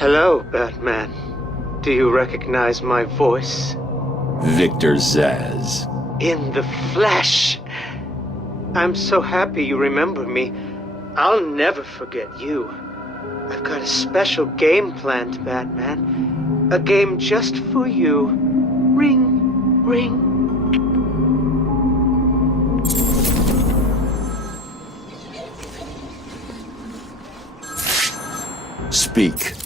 Hello, Batman. Do you recognize my voice? Victor Zsasz. In the flesh! I'm so happy you remember me. I'll never forget you. I've got a special game planned, Batman. A game just for you. Ring, ring. Speak.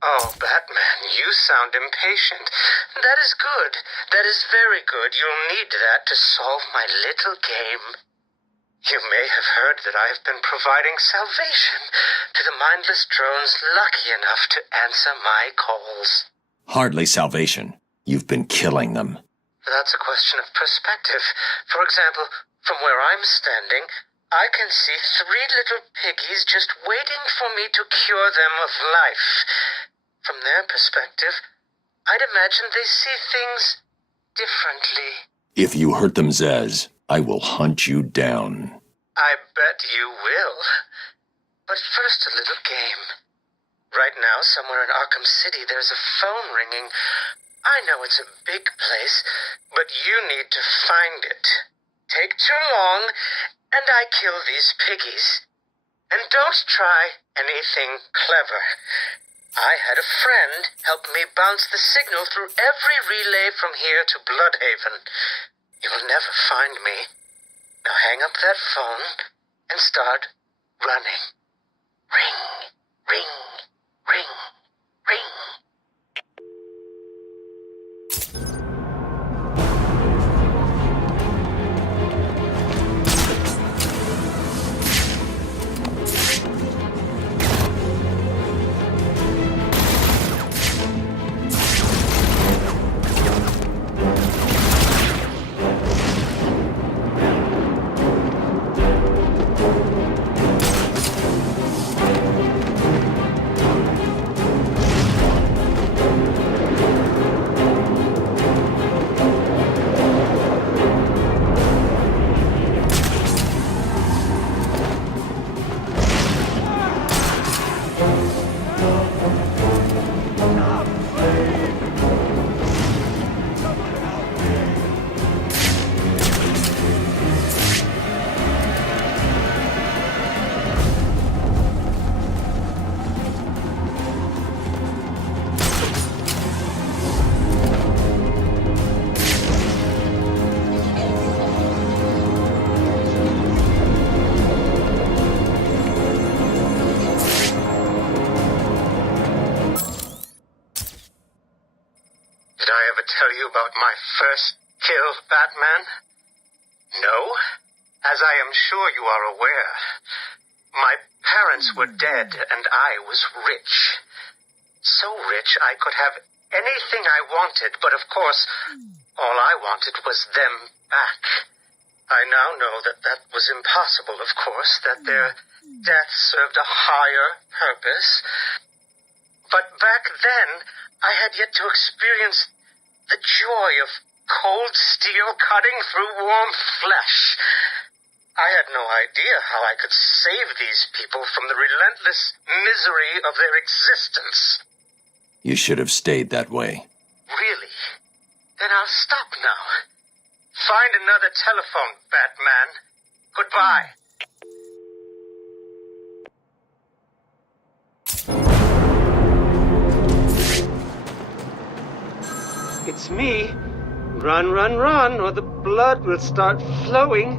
Oh, Batman, you sound impatient. That is good. That is very good. You'll need that to solve my little game. You may have heard that I have been providing salvation to the mindless drones lucky enough to answer my calls. Hardly salvation. You've been killing them. That's a question of perspective. For example, from where I'm standing, I can see 3 little piggies just waiting for me to cure them of life. From their perspective, I'd imagine they see things differently. If you hurt them, Zsasz, I will hunt you down. I bet you will. But first, a little game. Right now, somewhere in Arkham City, there's a phone ringing. I know it's a big place, but you need to find it. Take too long, and I kill these piggies. And don't try anything clever. I had a friend help me bounce the signal through every relay from here to Bloodhaven. You will never find me. Now hang up that phone and start running. Ring, ring, ring, ring. Tell you about my first kill, Batman? No? As I am sure you are aware, my parents were dead and I was rich. So rich I could have anything I wanted, but of course, all I wanted was them back. I now know that that was impossible, of course, that their death served a higher purpose. But back then, I had yet to experience the joy of cold steel cutting through warm flesh. I had no idea how I could save these people from the relentless misery of their existence. You should have stayed that way. Really? Then I'll stop now. Find another telephone, Batman. Goodbye. It's me. Run, run, run, or the blood will start flowing.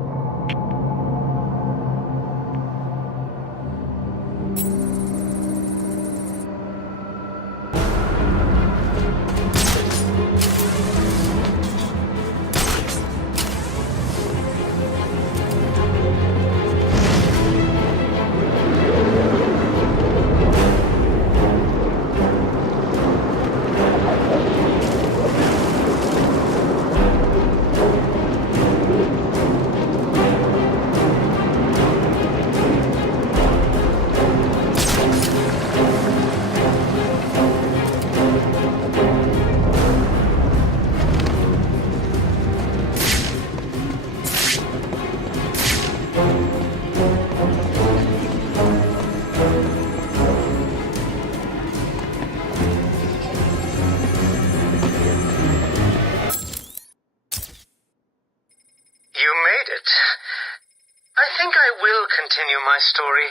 will continue my story.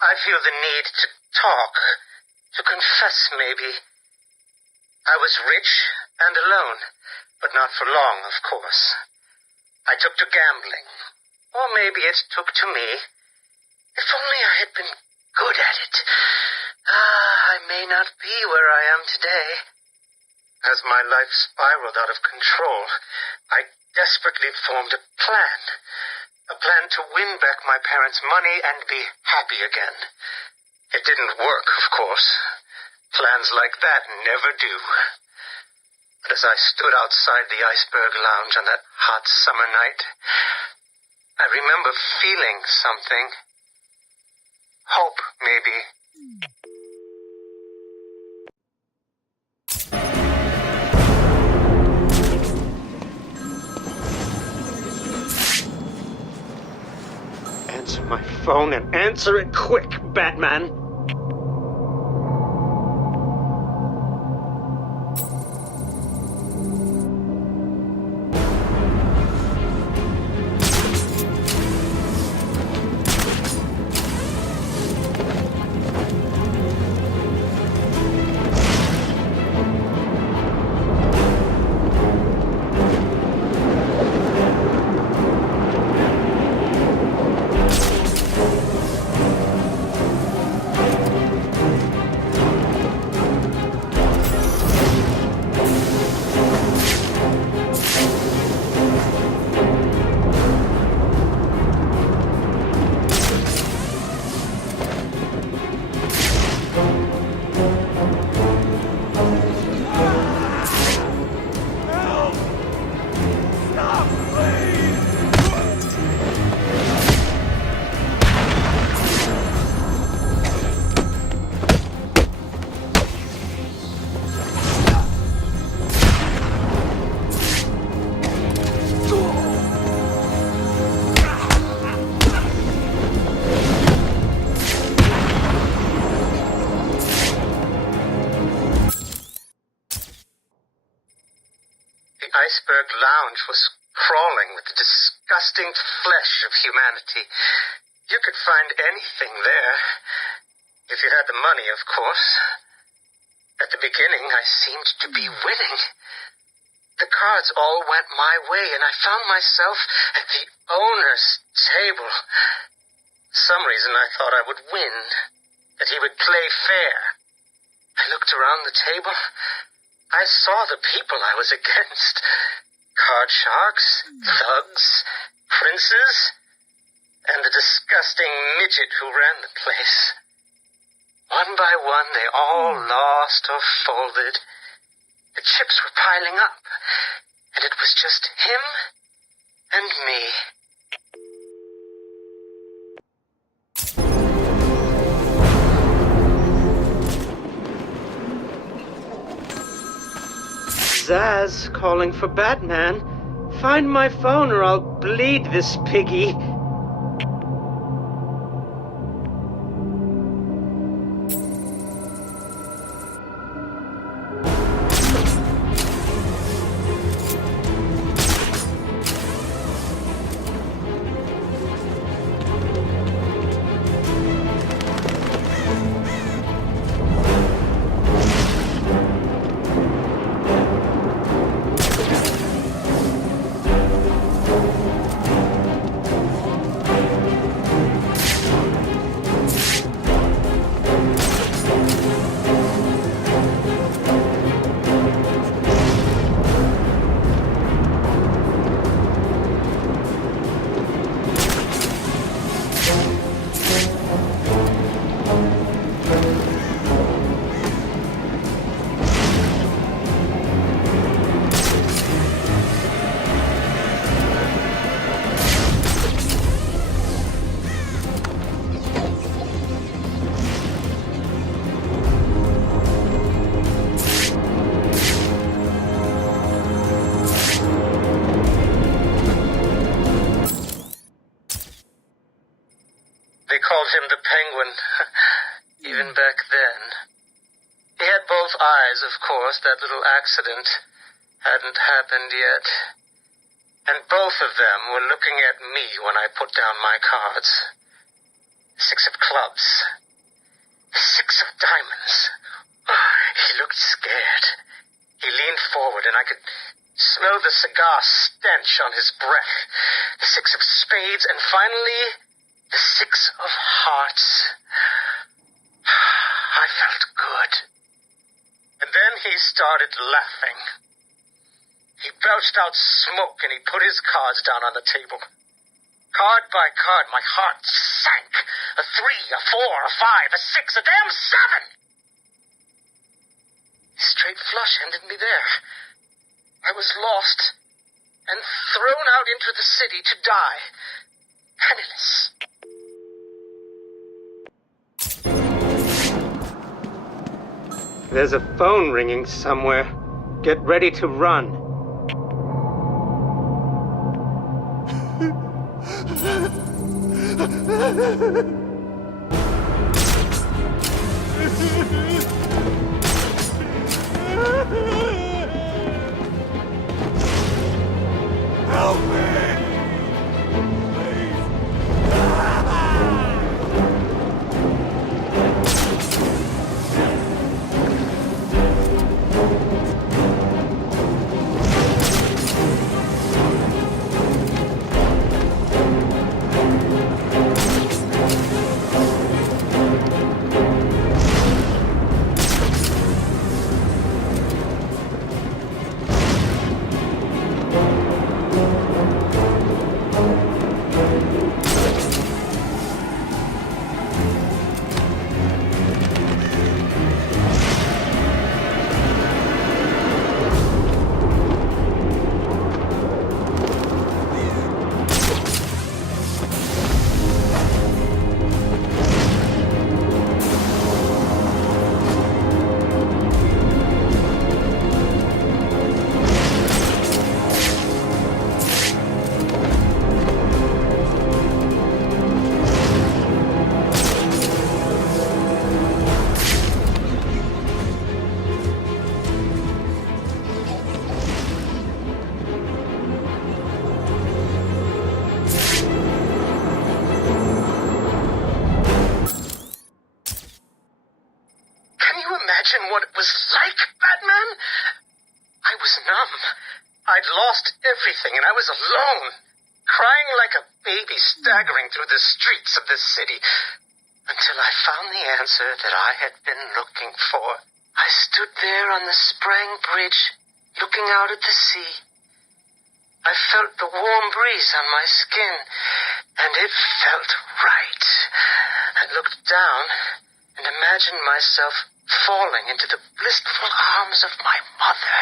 I feel the need to talk, to confess maybe. I was rich and alone, but not for long, of course. I took to gambling, or maybe it took to me. If only I had been good at it. I may not be where I am today. As my life spiraled out of control, I desperately formed a plan. A plan to win back my parents' money and be happy again. It didn't work, of course. Plans like that never do. But as I stood outside the Iceberg Lounge on that hot summer night, I remember feeling something. Hope, maybe. Answer my phone and answer it quick, Batman! The Iceberg Lounge was crawling with the disgusting flesh of humanity. You could find anything there. If you had the money, of course. At the beginning, I seemed to be winning. The cards all went my way, and I found myself at the owner's table. For some reason, I thought I would win, that he would play fair. I looked around the table. I saw the people I was against. Card sharks, thugs, princes, and the disgusting midget who ran the place. One by one, they all lost or folded. The chips were piling up, and it was just him and me. Zaz calling for Batman. Find my phone or I'll bleed this piggy. They called him the Penguin, even back then. He had both eyes, of course. That little accident hadn't happened yet. And both of them were looking at me when I put down my cards. 6 of clubs. 6 of diamonds. He looked scared. He leaned forward, and I could smell the cigar stench on his breath. The 6 of spades, and finally, the 6 of hearts. I felt good. And then he started laughing. He belched out smoke, and he put his cards down on the table. Card by card, my heart sank. A 3, a 4, a 5, a 6, a damn 7! Straight flush ended me there. I was lost and thrown out into the city to die, penniless. There's a phone ringing somewhere. Get ready to run. Help me! What it was like, Batman? I was numb. I'd lost everything, and I was alone, crying like a baby staggering through the streets of this city, until I found the answer that I had been looking for. I stood there on the Sprang Bridge, looking out at the sea. I felt the warm breeze on my skin, and it felt right. I looked down and imagined myself falling into the blissful arms of my mother.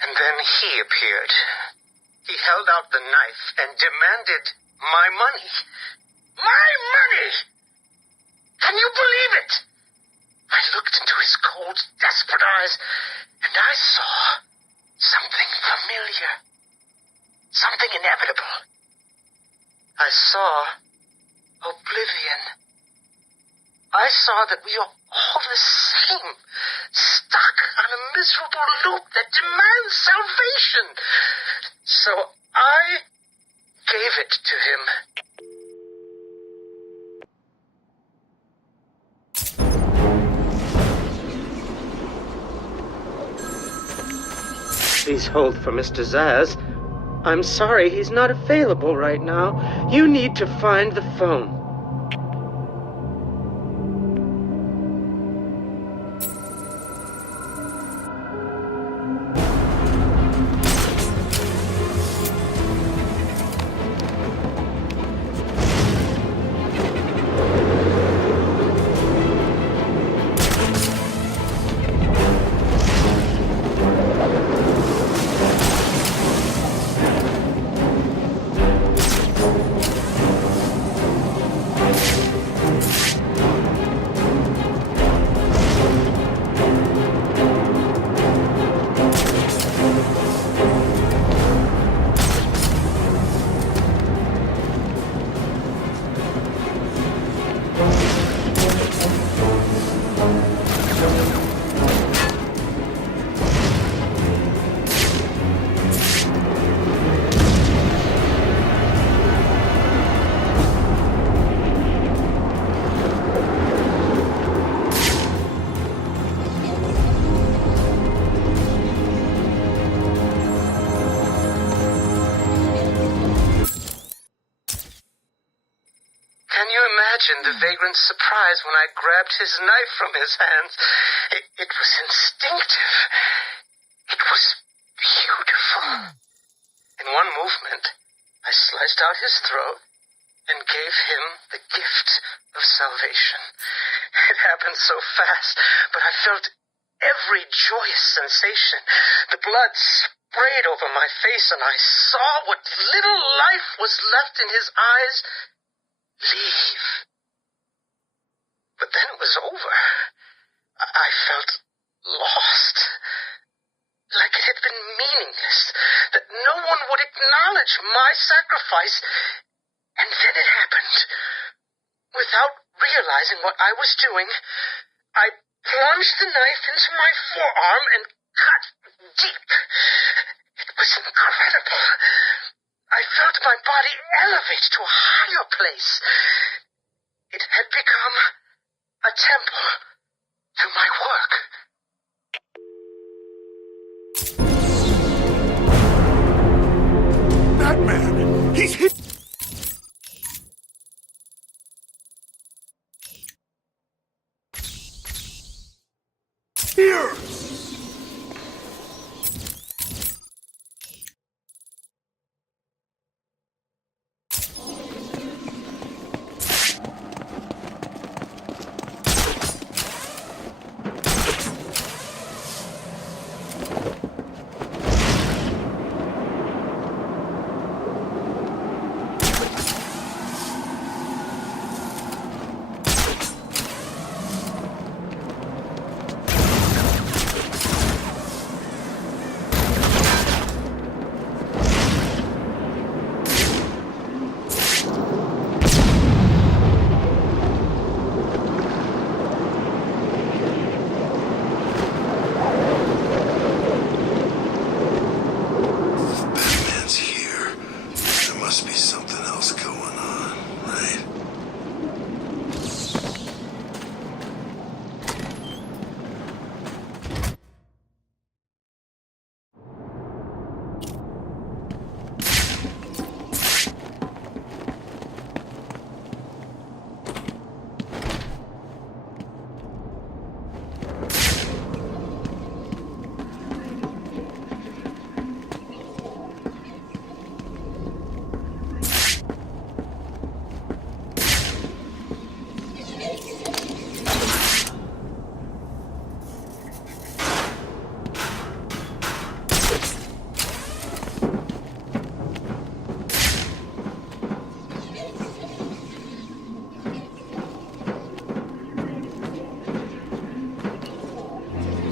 And then he appeared. He held out the knife and demanded my money. My money! Can you believe it? I looked into his cold, desperate eyes, and I saw something familiar. Something inevitable. I saw oblivion. I saw that we are all the same, stuck on a miserable loop that demands salvation. So I gave it to him. Please hold for Mr. Zsasz. I'm sorry, he's not available right now. You need to find the phone. Can you imagine the vagrant's surprise when I grabbed his knife from his hands? It was instinctive. It was beautiful. In one movement, I sliced out his throat and gave him the gift of salvation. It happened so fast, but I felt every joyous sensation. The blood sprayed over my face, and I saw what little life was left in his eyes leave. But then it was over. I felt lost. Like it had been meaningless, that no one would acknowledge my sacrifice. And then it happened. Without realizing what I was doing, I plunged the knife into my forearm and cut deep. It was incredible. I felt my body elevate to a higher place. It had become a temple to my work. Batman! He's hit! Here!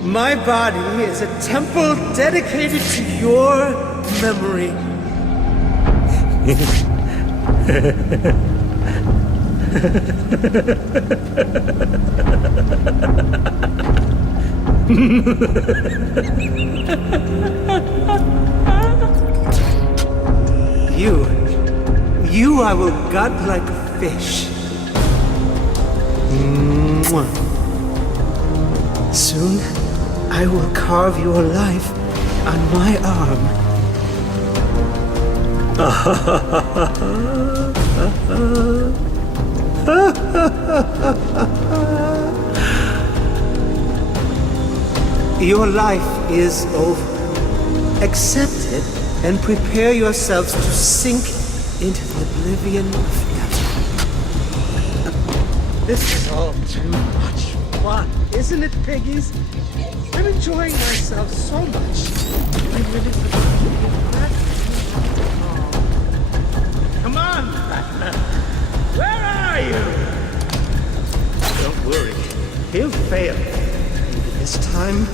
My body is a temple dedicated to your memory. You I will gut like a fish. Mwah. Soon, I will carve your life on my arm. Your life is over. Accept it and prepare yourselves to sink into the oblivion of never. This is all too much fun, isn't it, piggies? I'm enjoying myself so much. I really forgot to get back. Come on, Batman. Where are you? Don't worry. He'll fail. Maybe this time,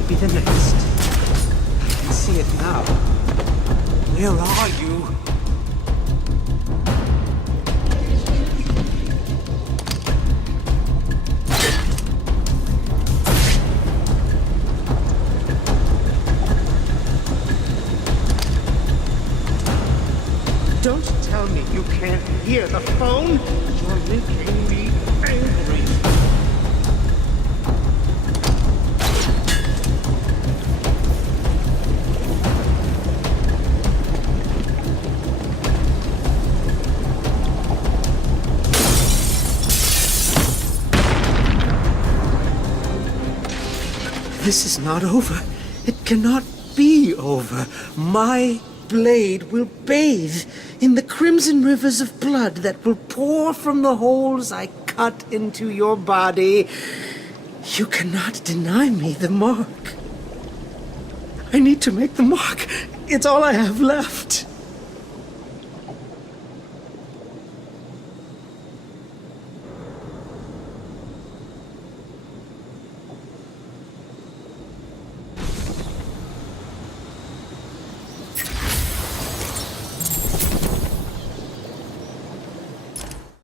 maybe the next. I can see it now. Where are you? Don't tell me you can't hear the phone. You're making me angry. This is not over. It cannot be over. My blade will bathe in the crimson rivers of blood that will pour from the holes I cut into your body. You cannot deny me the mark. I need to make the mark. It's all I have left.